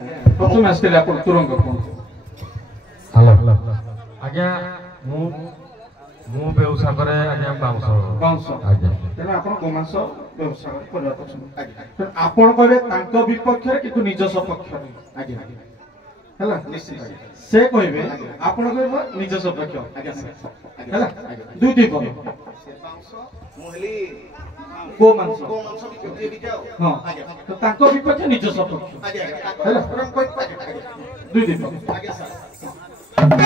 प्रथम आसते आप तुरंग हेलो आज्ञा मु मु व्यवसाय करे आज्ञा बाउंस आज्ञा तेना आपण गोमांस व्यवसाय करबा पछन आज्ञा आपण कहबे तांको विपक्ष रे किंतु निज सपक्ष रे आज्ञा हला निश्चित से कहबे आपण कहबे निज सपक्ष आज्ञा हला दुई दुई पर से बाउंस मोहली गोमांस विपक्ष हां आज्ञा तो तांको विपक्ष निज सपक्ष आज्ञा हला दुई दुई पर आज्ञा सर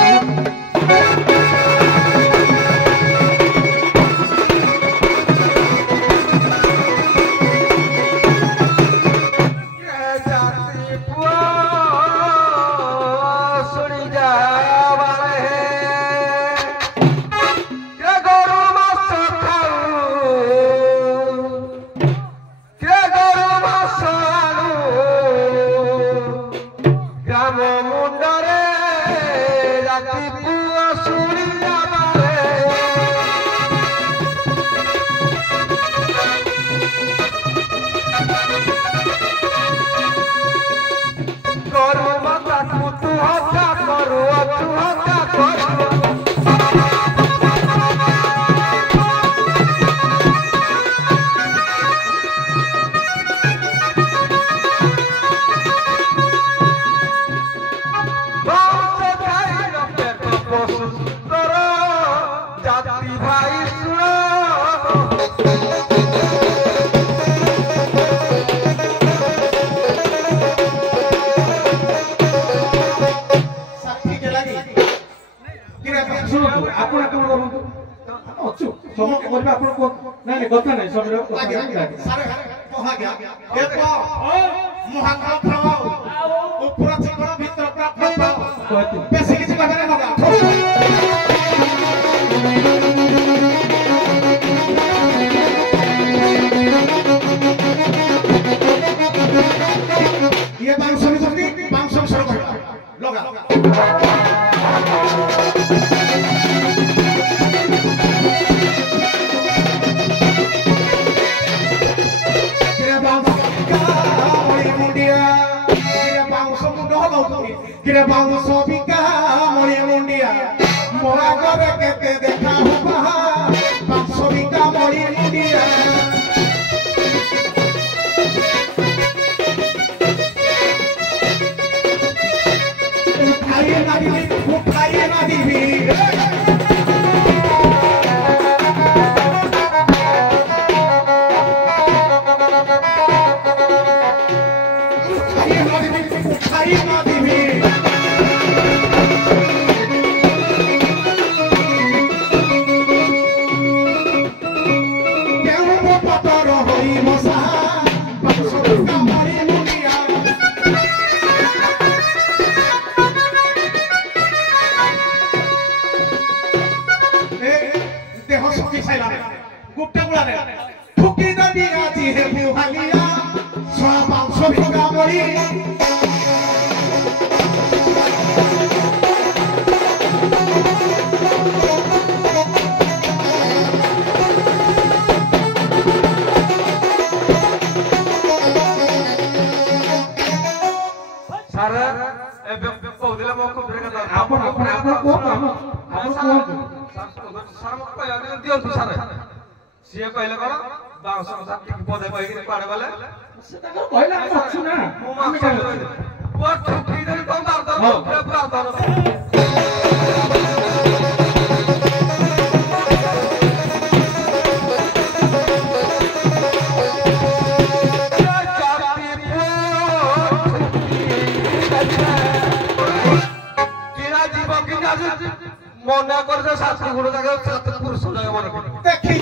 मना कर शास्त्री गुरु जाके पुरुष जाके मन देखी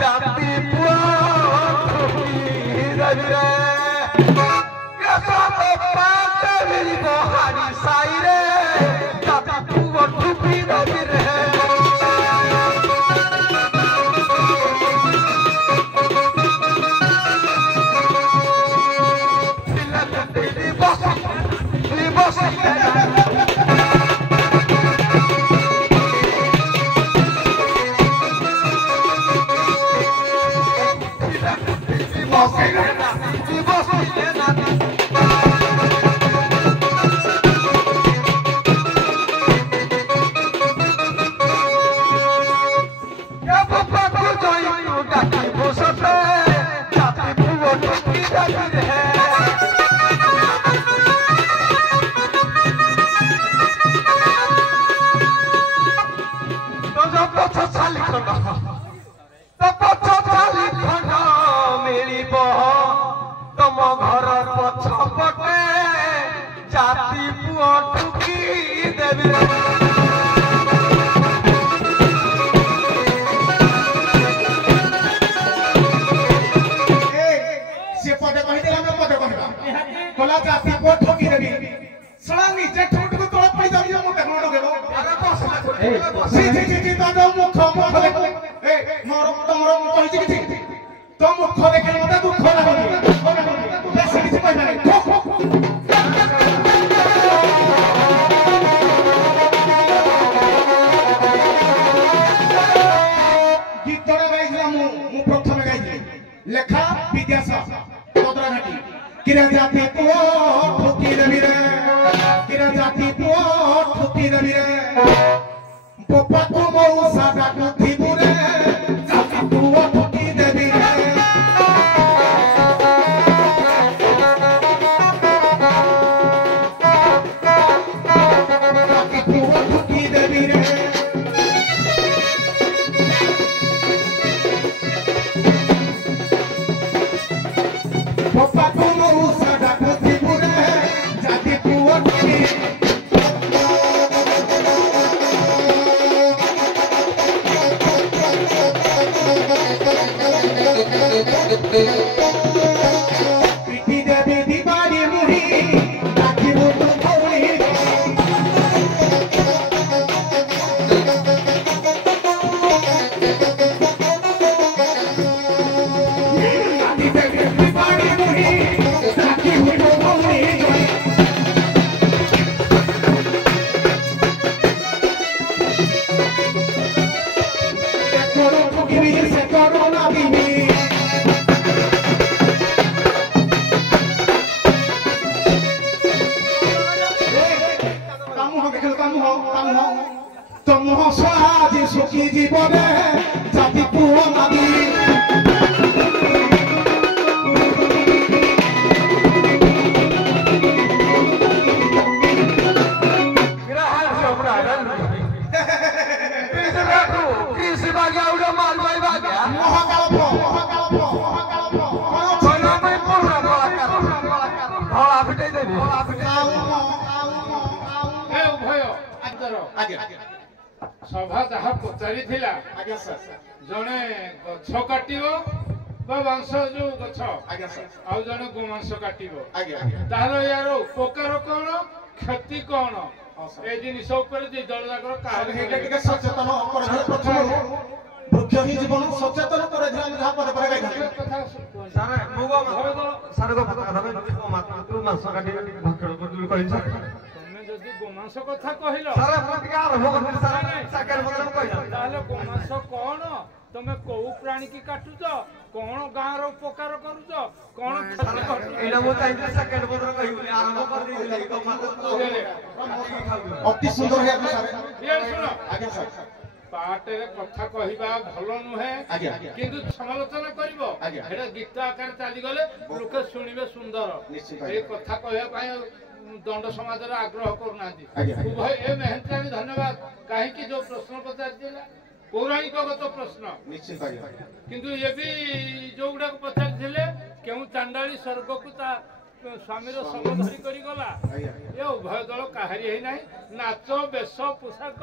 जाति पुआ रवि रे कैसा तो पात मेरी बहारी साई रे जाति पुआ ठुपी रवि रे ଠକି ଦେବି ଶଳା ନିଜେ ଠୁଠକୁ ତଳ ପଡ଼ି ଯାଉଛି ମୋତେ କଣ ଲଗେଇବ ତୋ ମୁଖ ଦେଖ ଏ ମୋର ତମର ମୁଁ କହିଛି କିଛି ତୋ ମୁଖ ଦେଖିଲେ ମୋତେ ଦୁଃଖ ଲାଗୁନି ବେଶୀ କିଛି କହିବା ନାହିଁ ଗୀତଟା ଗାଇଥିଲା ମୁଁ ପ୍ରଥମେ ଗାଇଥିଲି ଲେଖା ବିଦ୍ୟାସାଗର ତଦ୍ରାଘାଟି কিরা জাতি পুଅ ঠকি দেবি রে কিরা জাতি পুଅ ঠকি দেবি রে পপা তু মৌসা ডাকু থিবু রে জাতি পুଅ ঠকি দেবি রে জাতি পুଅ ঠকি দেবি রে পপা তু মৌসা ডাকু থিবু রে জাতি পুଅ ঠকি পিটি দেবি দিবারি মুহি রাখিব তু ভৌলি পিটি দেবি দিবারি মুহি রাখিব তু ভৌলি একড় ঠকিবি সে করো লাগিবি ତମ ସାଜି ସୁଖୀ ଜୀବନେ ଜାତି ପୁଅ ମାଗି ସଭା ଯାହା ପଚାରିଥିଲା ଜଣେ ଗଛ କାଟିବ ବା ବାଂଶ ଯୋଉ ଗଛ ଆଉ ଜଣେ ଗୋମାଂସ କାଟିବ ତାହାର ୟାର ଉପକାର କଣ କ୍ଷତି କଣ এই ଜିନିଷ ଉପରେ ଦି ଦଳ ଯାକର ଟିକେ ସଚେତନ ପ୍ରଥମରୁ ବୃକ୍ଷ ହିଁ ଜୀବନ ସଚେତନ କରାଇଥିଲା ଆମେ ଯାହା ପଦେ ପରେ ଗାଇଥିଲେ ଯଦି ଗୋମାଂସ କଥା କହିଲ ତାହେଲେ ଗୋମାଂସ କଣ ତମେ କୋଉ ପ୍ରାଣୀ କି କାଟୁଛ କଣ ଗାଁ ର ଉପକାର କରୁଛ କଣ ଅତି ସୁନ୍ଦର ପାଟରେ କଥା କହିବା ଭଲ ନୁହେଁ କିନ୍ତୁ ସମାଲୋଚନା କରିବ ସେଟା ଗୀତ ଆକାରରେ ଚାଲିଗଲେ ଲୋକେ ଶୁଣିବେ ସୁନ୍ଦର ଏ କଥା କହିବା ପାଇଁ ଦଣ୍ଡ ସମାଜରେ ଆଗ୍ରହ କରୁନାହାନ୍ତି ଉଭୟ ଏ ମେହେନ୍ତାଣି ଧନ୍ୟବାଦ କାହିଁକି ଯୋଉ ପ୍ରଶ୍ନ ପଚାରିଥିଲା ପୌରାଣିକଗତ ପ୍ରଶ୍ନ କିନ୍ତୁ ଏ ବି ଯୋଉଗୁଡାକ ପଚାରିଥିଲେ କେଉଁ ଚାଣ୍ଡାଳି ସ୍ୱର୍ଗକୁ ତା ସ୍ୱାମୀର ଶବ ଧରି କରି ଗଲା ଏ ଉଭୟ ଦଳ କାହାରି ହେଇନାହିଁ ନାଚ ବେଶ ପୋଷାକ